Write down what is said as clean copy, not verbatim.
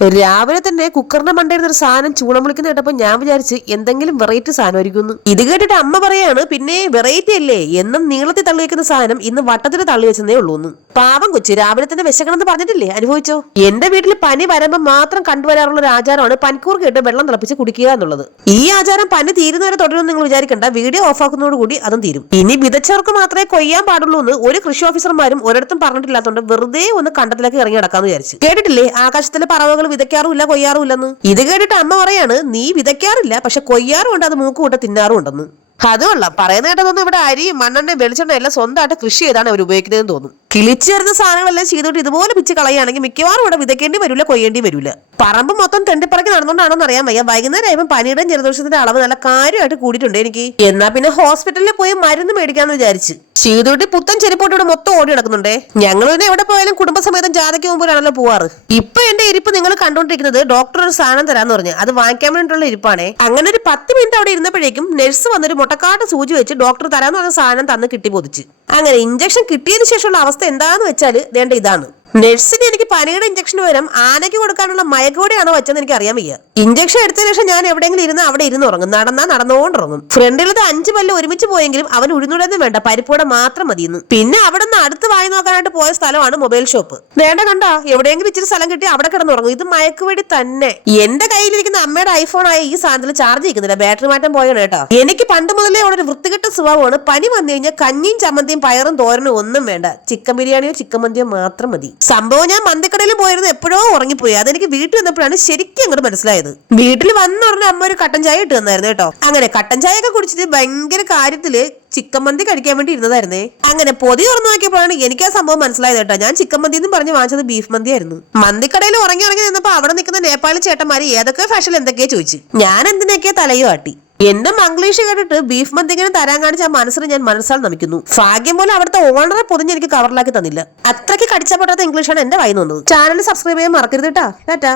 രാവിലെ തന്നെ കുക്കറിന്റെ മണ്ടയിരുന്ന ഒരു സാധനം ചൂളം വിളിക്കുന്ന കേട്ടപ്പോ ഞാൻ വിചാരിച്ച് എന്തെങ്കിലും വെറൈറ്റി സാധനമായിരിക്കുന്നു. ഇത് കേട്ടിട്ട് അമ്മ പറയാണ്, പിന്നെ വെറൈറ്റി അല്ലേ, എന്നും നീളത്തിൽ തള്ളി വെക്കുന്ന സാധനം ഇന്ന് വട്ടത്തിൽ തള്ളി വെച്ചതേ ഉള്ളൂന്ന്. പാവം കൊച്ചു രാവിലെ തന്നെ വിശക്കണമെന്ന് പറഞ്ഞിട്ടില്ലേ, അനുഭവിച്ചോ. എന്റെ വീട്ടിൽ പനി വരുമ്പോൾ മാത്രം കണ്ടുവരാറുള്ള ഒരു ആചാരമാണ് പനിക്കൂർ കേട്ട് വെള്ളം തിളപ്പിച്ച് കുടിക്കുക എന്നുള്ളത്. ഈ ആചാരം പനി തീരുന്നവരെ തുടരുമെന്ന് നിങ്ങൾ വിചാരിക്കേണ്ട, വീഡിയോ ഓഫ് ആക്കുന്നതോടുകൂടി അതും തീരും. ഇനി വിതച്ചവർക്ക് മാത്രമേ കൊയ്യാൻ പാടുള്ളൂ എന്ന് ഒരു കൃഷി ഓഫീസർമാരും ഒരിടത്തും പറഞ്ഞിട്ടില്ലാത്തതുകൊണ്ട് വെറുതെ ഒന്ന് കണ്ടത്തിലേക്ക് ഇറങ്ങി നടക്കാന്ന് വിചാരിച്ചു. കേട്ടിട്ടില്ലേ ആകാശത്തിലെ പറവകൾ വിതയ്ക്കാറുമില്ല കൊയ്യാറുമില്ലെന്ന്. ഇത് കേട്ടിട്ട് അമ്മ പറയാണ്, നീ വിതയ്ക്കാറില്ല പക്ഷെ കൊയ്യാറുണ്ട്, അത് മൂക്കുകൂട്ട തിന്നാറുണ്ടെന്ന്. അതുമല്ല പറയുന്ന കേട്ടതൊന്നും ഇവിടെ അരിയും മണ്ണെണ്ണ വെളിച്ചെണ്ണ എല്ലാം സ്വന്തമായിട്ട് കൃഷി ചെയ്താണ് അവർ ഉപയോഗിക്കുന്നതെന്ന് തോന്നുന്നു. കിളിച്ചേർന്ന സാധനങ്ങളെല്ലാം ചെയ്തോട്ട് ഇതുപോലെ പിച്ച് കളയുകയാണെങ്കിൽ മിക്കവാറും ഇവിടെ വിതയ്ക്കേണ്ടി വരില്ല, കൊയ്യേണ്ടി വരില്ല. പറമ്പ് മൊത്തം തെണ്ടിപ്പറക്കി നടന്നുകൊണ്ടാണോന്ന് അറിയാൻ വയ്യ. വൈകുന്നേരം ആയപ്പോൾ പനിയുടെയും ജലദോഷത്തിന്റെ അളവ് നല്ല കാര്യമായിട്ട് കൂടിയിട്ടുണ്ട് എനിക്ക്. എന്നാ പിന്നെ ഹോസ്പിറ്റലിൽ പോയി മരുന്ന് മേടിക്കാന്ന് വിചാരിച്ച്. ചെയ്തോട്ടി പുത്തൻ ചെരുപ്പോട്ട് ഇവിടെ മൊത്തം ഓടി നടക്കുന്നുണ്ടേ. ഞങ്ങൾ പിന്നെ എവിടെ പോയാലും കുടുംബസമേതം ജാഥയ്ക്ക് മുമ്പിലാണല്ലോ പോവാറ്. ഇപ്പൊ എന്റെ ഇരിപ്പ് നിങ്ങൾ കണ്ടോണ്ടിരിക്കുന്നത് ഡോക്ടർ ഒരു സാധനം തരാന്ന് പറഞ്ഞു, അത് വാങ്ങിക്കാൻ വേണ്ടിയിട്ടുള്ള ഇരിപ്പാണേ. അങ്ങനെ ഒരു 10 മിനിറ്റ് അവിടെ ഇരുന്നപ്പോഴേക്കും നഴ്സ് വന്നൊരു മുട്ടക്കാട്ട് സൂചി വെച്ച് ഡോക്ടർ തരാന്ന് പറഞ്ഞ സാധനം തന്ന് കിട്ടി പൊതിച്ച്. അങ്ങനെ ഇഞ്ചക്ഷൻ കിട്ടിയതിനു ശേഷമുള്ള അവസ്ഥ എന്താന്ന് വെച്ചാല് വേണ്ട ഇതാണ്. നഴ്സിന് എനിക്ക് പനിയുടെ ഇഞ്ചക്ഷന് പകരം ആനയ്ക്ക് കൊടുക്കാനുള്ള മയക്കോടെയാണോ വെച്ചെന്ന് എനിക്ക് അറിയാൻ വയ്യ. ഇഞ്ചക്ഷൻ എടുത്തതിനു ശേഷം ഞാൻ എവിടെയെങ്കിലും ഇരുന്ന് അവിടെ ഇരുന്ന് ഉറങ്ങും, നടന്നുകൊണ്ടിറങ്ങും. ഫ്രണ്ടിലത് 5 പല്ല് ഒരുമിച്ച് പോയെങ്കിലും അവൻ ഉഴുന്നുടൊന്നും വേണ്ട, പരിപ്പോടെ മാത്രം മതിയെന്ന്. പിന്നെ അവിടെ നിന്ന് അടുത്ത് വായി നോക്കാനായിട്ട് പോയ സ്ഥലമാണ് മൊബൈൽ ഷോപ്പ്. വേണ്ട കണ്ടാ എവിടെയെങ്കിലും ഇച്ചിരി സ്ഥലം കിട്ടി അവിടെ കിടന്നുറങ്ങും. ഇത് മയക്കുവേടി തന്നെ. എന്റെ കയ്യിലിരിക്കുന്ന അമ്മയുടെ ഐഫോൺ ആയ ഈ സാധനത്തിൽ ചാർജ് ചെയ്യുന്നില്ല, ബാറ്ററി മാറ്റം പോയാണ് കേട്ടോ. എനിക്ക് പണ്ട് മുതലേ അവിടെ ഒരു വൃത്തികെട്ട സ്വഭാവമാണ്. പനി വന്നു കഴിഞ്ഞാൽ കഞ്ഞിയും ചമ്മന്തിയും പയറും തോരനും ഒന്നും വേണ്ട, ചിക്കൻ ബിരിയാണിയോ ചിക്കൻ മന്തിയോ മാത്രം മതി. സംഭവം ഞാൻ മന്തിക്കടയിൽ പോയിരുന്നു എപ്പോഴോ ഉറങ്ങിപ്പോയി. അതെനിക്ക് വീട്ടിൽ വന്നപ്പോഴാണ് ശരിക്കും അങ്ങോട്ട് മനസ്സിലായത്. വീട്ടിൽ വന്ന ഉടനെ അമ്മ ഒരു കട്ടൻ ചായ ഇട്ട് തന്നായിരുന്നു കേട്ടോ. അങ്ങനെ കട്ടൻ ചായ ഒക്കെ കുടിച്ചിട്ട് ഭയങ്കര കാര്യത്തില് ചിക്കൻ മന്തി കഴിക്കാൻ വേണ്ടി ഇരുന്നതായിരുന്നേ. അങ്ങനെ പൊതി തുറന്നു നോക്കിയപ്പോഴാണ് എനിക്ക് ആ സംഭവം മനസ്സിലായത് കേട്ടോ. ഞാൻ ചിക്കൻ മന്തി എന്ന് പറഞ്ഞ് വാങ്ങിച്ചത് ബീഫ് മന്തി ആയിരുന്നു. മന്തിക്കടയിൽ ഉറങ്ങി നിന്നപ്പോ അവിടെ നിൽക്കുന്ന നേപ്പാളി ചേട്ടന്മാര് ഏതൊക്കെ ഫാഷൻ എന്തൊക്കെയാ ചോദിച്ചു. ഞാൻ എന്തിനൊക്കെയാ തലയോ ആട്ടി. എന്റെ മംഗ്ലീഷ് കേട്ടിട്ട് ബീഫ് മന്തി ഇങ്ങനെ തരാൻ കാണിച്ച ആ മനസ്സിന് ഞാൻ മനസ്സാൽ നമിക്കുന്നു. ഭാഗ്യം പോലെ അവിടുത്തെ ഓണറെ പൊതിഞ്ഞ് എനിക്ക് കവറിലാക്കി തന്നില്ല. അത്രയ്ക്ക് കടിച്ചപ്പെടാത്ത ഇംഗ്ലീഷാണ് എന്റെ വായിന്ന് വന്നത്. ചാനൽ സബ്സ്ക്രൈബ് ചെയ്യാൻ മറക്കരുത് കേട്ടാ.